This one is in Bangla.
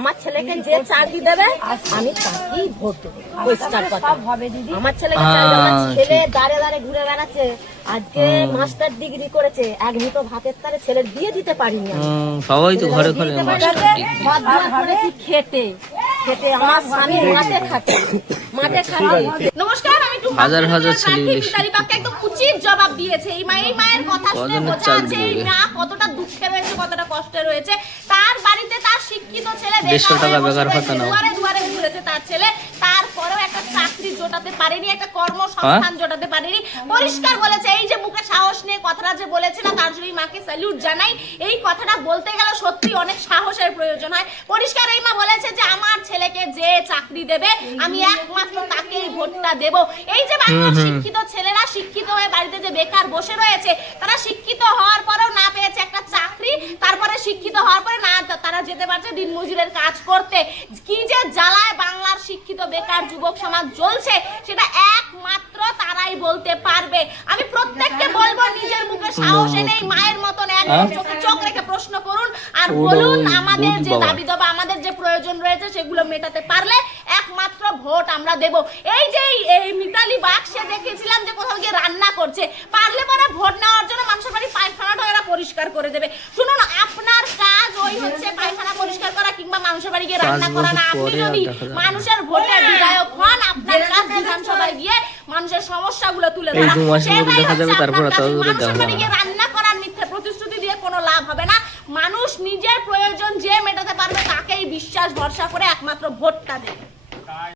আমার ছেলেকে যে চাকরি দেবে আমি তাকেই ভোট দেবো। পরিষ্কার কথা। আমার ছেলেকে চাকরি দেবে। ছেলে দাঁড়ে দাঁড়ে ঘুরে বেড়াচ্ছে, আজকে মাস্টার ডিগ্রি করেছে, এক মুঠো ভাতের তারে ছেলের বিয়ে দিতে পারিনি আমি। সবাই তো ঘরে ঘরে মাস্টার ডিগ্রি। বাধ্য করেছি খেটে খেটে, আমার স্বামী মাঠে খাটে মাঠে খাটে। নমস্কার, আমি টুম্পা। হাজার হাজার ছেলে মিতালি বাগকে একদম উচিত জবাব দিয়েছে। এই মায়ের কথা শুনে বোঝা যাচ্ছে এই মা কতটা দুঃখে রয়েছে, কতটা কষ্টে রয়েছে। তার বাড়িতে তার শিক্ষিত ছেলে 150 টাকা বেকার ভাতা নাও। দুয়ারে দুয়ারে ঘুরেছে তার ছেলে, তারপরেও একটা চাকরি জোটাতে পারেনি, একটা কর্মসংস্থান জোটাতে পারেনি। পরিষ্কার বলেছে, এই যে মুখে সাহস নিয়ে কথাটা যে বলেছে না, তার জন্য মাকে স্যালুট জানাই। এই কথাটা বলতে গেলে সত্যি অনেক সাহসের প্রয়োজন হয়। পরিষ্কার এই মা বলেছে যে আমার ছেলেকে যে চাকরি দেবে আমি একমাত্র তাকেই ভোটটা দেব। এই যে বাংলার শিক্ষিত ছেলেরা শিক্ষিত হয়ে বাড়িতে যে বেকার বসে রয়েছে, তারা শিক্ষিত হওয়ার পরেও না পেয়েছে একটা চাকরি, তারপরে শিক্ষিত হওয়ার পরে না তারা যেতে পারছে দিনমজুরের কাজ করতে। কি যে জ্বালায় বাংলার শিক্ষিত বেকার যুবক সমাজ জ্বলছে, সেটা একমাত্র তারাই বলতে পারবে। আমি প্রত্যেককে বলবো, নিজের মুখে সাহস এনে এই মায়ের মতন একদম চোখে চোখ রেখে প্রশ্ন করুন আর বলুন আমাদের যে দাবি দাবা, আমাদের যে প্রয়োজন রয়েছে সেগুলো মেটাতে পারলে একমাত্র ভোট আমরা দেব। এই যে এই মিতালি বাগ, সে দেখেছিলাম যে কোথাও গিয়ে রান্না করছে, পারলে পরে ভোট নেওয়ার জন্য মানুষের বাড়ি পায়খানাটা এরা পরিষ্কার করে দেবে। শুনুন, আপনার কাজ ওই হচ্ছে পায়খানা পরিষ্কার করা কিংবা মানুষের বাড়ি গিয়ে রান্না করা না। আপনি যদি মানুষের ভোটের বিধায়ক হন, আপনার কাজ বিধানসভায় গিয়ে মানুষের সমস্যাগুলো তুলে ধরা। মানুষের বাড়ি গিয়ে রান্না করার মিথ্যে প্রতিশ্রুতি দিয়ে কোনো লাভ হবে না। মানুষ নিজের প্রয়োজন যে মেটাতে পারবে তাকেই বিশ্বাস ভরসা করে একমাত্র ভোটটা দেবে।